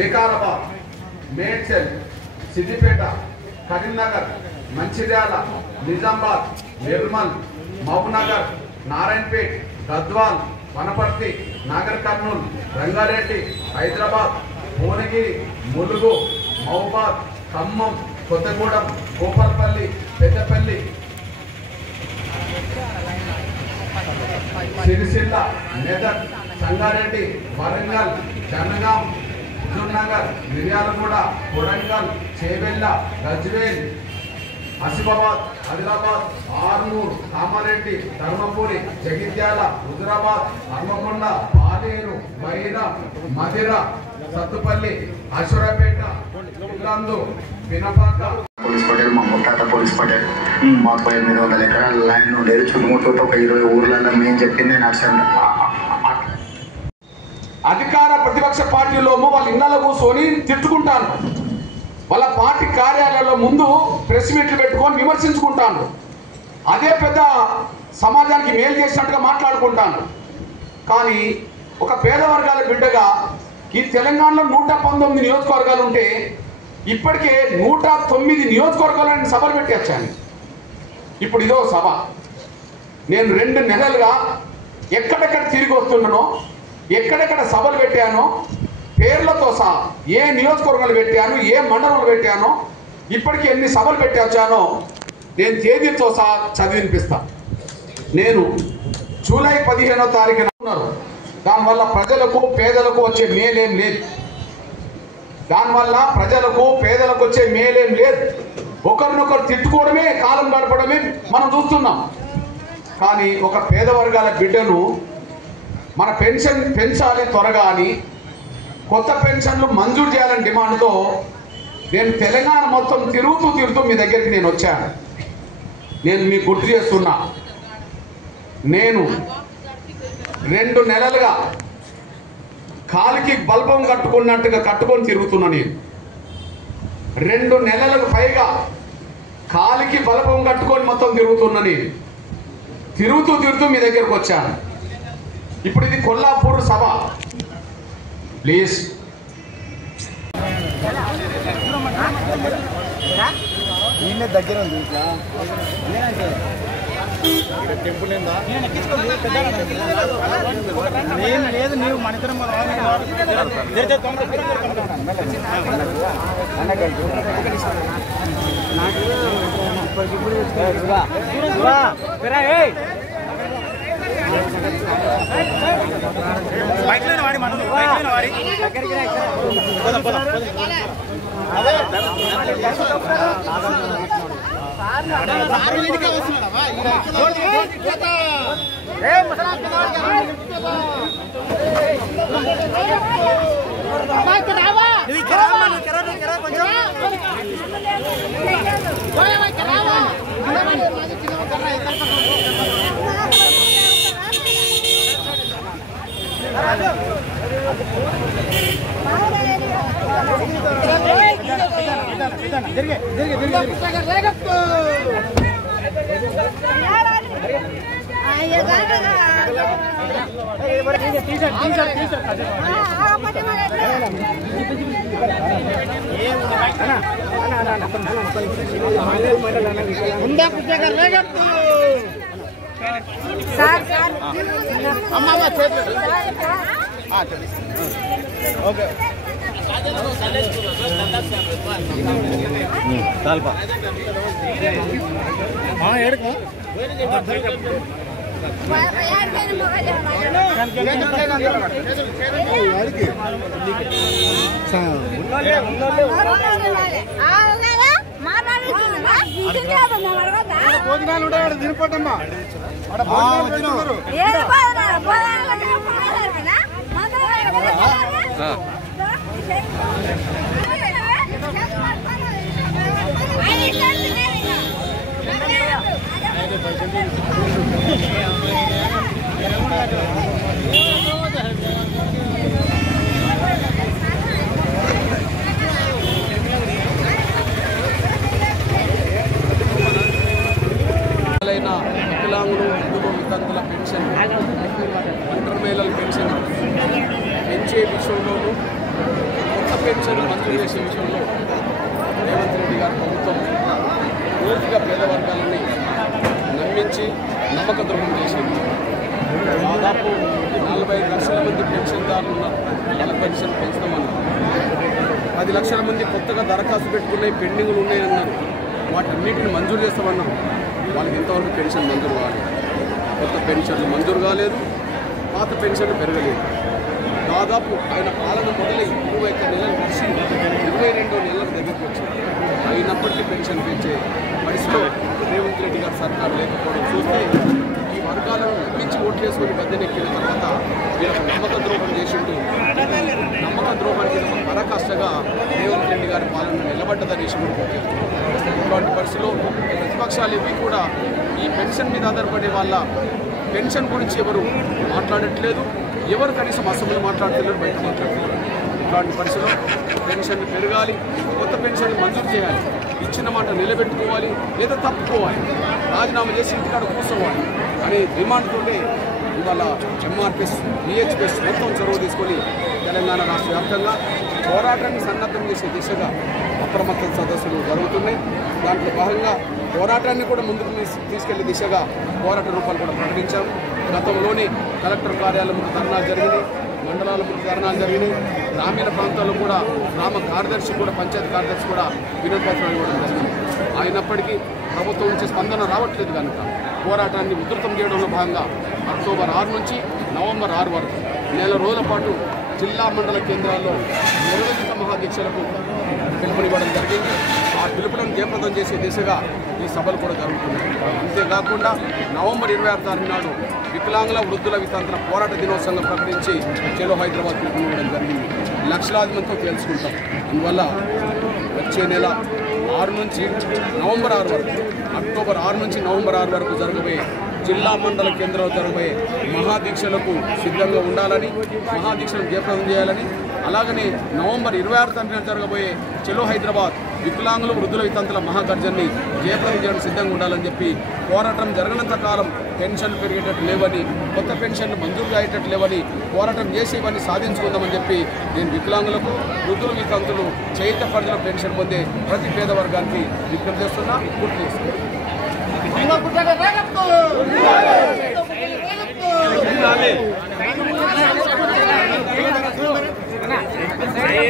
వికారాబాద్, మేడ్చల్, సిద్దిపేట, కరీంనగర్, మంచిర్యాల, నిజామాబాద్, నిర్మల్, మహబూబ్నగర్, నారాయణపేట్, గద్వాల్, వనపర్తి, నాగర్ కర్నూల్, రంగారెడ్డి, హైదరాబాద్, భువనగిరి, ములుగు, మహబూబాద్, ఖమ్మం, కొత్తగూడెం, గోపాల్పల్లి, పెద్దపల్లి, సిరిసిల్ల, మెదక్, సంగారెడ్డి, వరంగల్, జనగాం, హుజూర్నగర్, మిర్యాలగూడ, కొడంగల్, చేవెళ్ళ, గజ్వేల్, ఆసిఫాబాద్, ఆదిలాబాద్, ఆర్మూర్, కామారెడ్డి, ధర్మపురి, జగిత్యాల, హుజురాబాద్, హన్మకొండ, పాలేరు, Wyra, Madhira, Sathupalli, Aswaraopeta, Yellandu, Pinapaka. Police Patel మా ముత్తాత police Patel మాకు 800 ఎకరాల ల్యాండ్ ఉండేది. చుట్టుముట్టు ఒక 20 ఊర్లలో మేము చెప్పింది నచ్చండి. అధికార ప్రతిపక్ష పార్టీలో వాళ్ళ ఇళ్లలో కూర్చొని తిట్టుకుంటాను, వాళ్ళ పార్టీ కార్యాలయాల్లో ముందు ప్రెస్ మీట్లు పెట్టుకొని విమర్శించుకుంటాను, అదే పెద్ద సమాజానికి మేలు చేసినట్టుగా మాట్లాడుకుంటాను. కానీ ఒక పేద వర్గాల బిడ్డగా ఈ తెలంగాణలో 119 నియోజకవర్గాలు ఉంటే ఇప్పటికే 109 నియోజకవర్గాలను సభలు పెట్టి వచ్చాను. ఇప్పుడు ఇదో సభ. నేను 2 నెలలుగా ఎక్కడెక్కడ తిరిగి వస్తున్నానో, ఎక్కడెక్కడ సభలు పెట్టానో పేర్లతో సహా, ఏ నియోజకవర్గాలు పెట్టాను, ఏ మండలంలో పెట్టానో, ఇప్పటికీ ఎన్ని సభలు పెట్టి వచ్చానో నేను తేదీతో సహా చదివినిపిస్తా. నేను జూలై 15వ తారీఖున ఉన్నారు. దానివల్ల ప్రజలకు పేదలకు వచ్చే మేలేం లేదు. దానివల్ల ప్రజలకు పేదలకు వచ్చే మేలేం లేదు. ఒకరినొకరు తిట్టుకోవడమే, కాలం గడపడమే మనం చూస్తున్నాం. కానీ ఒక పేద వర్గాల బిడ్డను మన పెన్షన్ పెంచాలి త్వరగా అని, కొత్త పెన్షన్లు మంజూరు చేయాలని డిమాండ్తో నేను తెలంగాణ మొత్తం తిరుగుతూ మీ దగ్గరికి నేను వచ్చాను. నేను మీకు గుర్తు చేస్తున్నా, నేను 2 నెలలుగా కాలికి బల్బం కట్టుకున్నట్టుగా కట్టుకొని తిరుగుతున్నా. నేను 2 నెలలకు పైగా కాలికి బల్బం కట్టుకొని మొత్తం తిరుగుతున్నా. నేను తిరుగుతూ మీ దగ్గరకు వచ్చాను. ఇప్పుడు ఇది కొల్లాపూర్ సభ. ప్లీజ్ దగ్గర ఉంది టెంపుల్ లేదు. నీవు మన ఇద్దరం వాడి మనం వాడి తినిపోటమ్మా వికలాంగులు, వృద్ధులు, వితంతుల పెన్షన్, ఇంటర్మేలల్ పెన్షన్ పెంచే విషయంలోనూ, కొత్త పెన్షన్ మంజూరు చేసే విషయంలో రేవంత్ రెడ్డి గారి ప్రభుత్వం పూర్తిగా పేద వర్గాలని నమ్మించి నమ్మక ద్రోహం చేసింది. దాదాపు 45 లక్షల మంది పెన్షన్దారులు ఉన్నారు. వాళ్ళ పెన్షన్ పెంచుతామన్నారు. 10 లక్షల మంది కొత్తగా దరఖాస్తు పెట్టుకున్నాయి, పెండింగ్లు ఉన్నాయన్నారు. వాటన్నిటిని మంజూరు చేస్తామన్నారు. వాళ్ళకి ఎంతవరకు పెన్షన్ మంజూరు కాలేదు. కొత్త పెన్షన్లు మంజూరు కాలేదు, పాత పెన్షన్లు పెరగలేదు. దాదాపు ఆయన పాలన మొదలై 21 నెలలు కలిసి 22 నెలలకు దగ్గరికి వచ్చింది. అయినప్పటికీ పెన్షన్ పెంచే పరిస్థితిలో రేవంత్ రెడ్డి గారు సర్కారు లేకపోవడం చూస్తే ఈ వర్గాలను నమ్మించి ఓట్లు వేసుకొని గద్దెనెక్కిన తర్వాత వీళ్ళకు నమ్మక ద్రోహం చేసిండు. నమ్మక ద్రోహానికి ఒక పరాకాష్ఠగా రేవంత్ రెడ్డి గారి పాలన నిలబడ్డదనేసి కూడా ఇటువంటి పరిస్థితిలో ప్రతిపక్షాలు ఇవి కూడా ఈ పెన్షన్ మీద ఆధారపడే వాళ్ళ పెన్షన్ గురించి ఎవరు మాట్లాడట్లేదు. ఎవరు కనీసం అసెంబ్లీలో మాట్లాడుతున్నారు, బయట మాట్లాడుతున్నారు. ఇట్లాంటి పరిస్థితుల్లో పెన్షన్లు పెరగాలి, కొత్త పెన్షన్లు మంజూరు చేయాలి, ఇచ్చిన మాట నిలబెట్టుకోవాలి, లేదా తప్పుకోవాలి, రాజీనామా చేసి ఇంటికాడ కూర్చోవాలి అనే డిమాండ్తోనే ఇవాళ ఎంఆర్పిఎస్ బిహెచ్పిఎస్ మొత్తం చొరవ తీసుకొని తెలంగాణ రాష్ట్ర వ్యాప్తంగా పోరాటాన్ని సన్నద్ధం చేసే దిశగా అప్రమత్త సదస్సులు జరుగుతున్నాయి. దాంట్లో భాగంగా పోరాటాన్ని కూడా ముందుకు తీసుకెళ్లే దిశగా పోరాట రూపాలు కూడా ప్రకటించాము. గతంలోనే కలెక్టర్ కార్యాలయం ముందు ధర్నాలు జరిగినాయి, మండలాల ముందు ధర్నాలు జరిగినాయి. గ్రామీణ ప్రాంతాల్లో కూడా గ్రామ కార్యదర్శి కూడా పంచాయతీ కార్యదర్శి కూడా వినతి పత్రాలు ఇవ్వడం జరిగింది. అయినప్పటికీ ప్రభుత్వం నుంచి స్పందన రావట్లేదు కనుక పోరాటాన్ని ఉధృతం చేయడంలో భాగంగా అక్టోబర్ 6 నుంచి నవంబర్ 6 వరకు నెల రోజుల పాటు జిల్లా మండల కేంద్రాల్లో నిరవధిక మహాదీక్షలకు పిలుపునివ్వడం జరిగింది. ఆ పిలుపులను జయప్రదం చేసే దిశగా ఈ సభలు కూడా జరుగుతున్నాయి. అంతేకాకుండా నవంబర్ 26 తారీఖు నాడు వికలాంగుల వృద్ధుల వితంతుల పోరాట దినోత్సవంగా ప్రకటించి చలో హైదరాబాద్ పిలుపునివ్వడం జరిగింది. లక్షలాది మందితో తెలుసుకుంటాం. అందువల్ల వచ్చే నెల 6 నుంచి నవంబర్ 6 వరకు, అక్టోబర్ 6 నుంచి నవంబర్ 6 వరకు జరగబోయే జిల్లా మండల కేంద్రాలు జరగబోయే మహాదీక్షలకు సిద్ధంగా ఉండాలని, మహాదీక్షలను జయప్రదం చేయాలని, అలాగనే నవంబర్ 26 తారీఖున జరగబోయే చలో హైదరాబాద్ వికలాంగులు వృద్ధుల వితంతుల మహాగర్జన్ని జయప్రదం చేయడం సిద్ధంగా ఉండాలని చెప్పి పోరాటం జరగనంత కాలం పెన్షన్లు పెరిగేటట్టు లేవని, కొత్త పెన్షన్లు మంజూరు అయ్యేటట్టు లేవని, పోరాటం చేసి ఇవన్నీ సాధించుకుందామని చెప్పి నేను వికలాంగులకు వృద్ధుల వితంతులు చైత్య పరిధిలో పెన్షన్ పొందే ప్రతి పేద వర్గానికి విజ్ఞప్తి చేస్తున్నా, గుర్తు చేస్తున్నాను. Hey,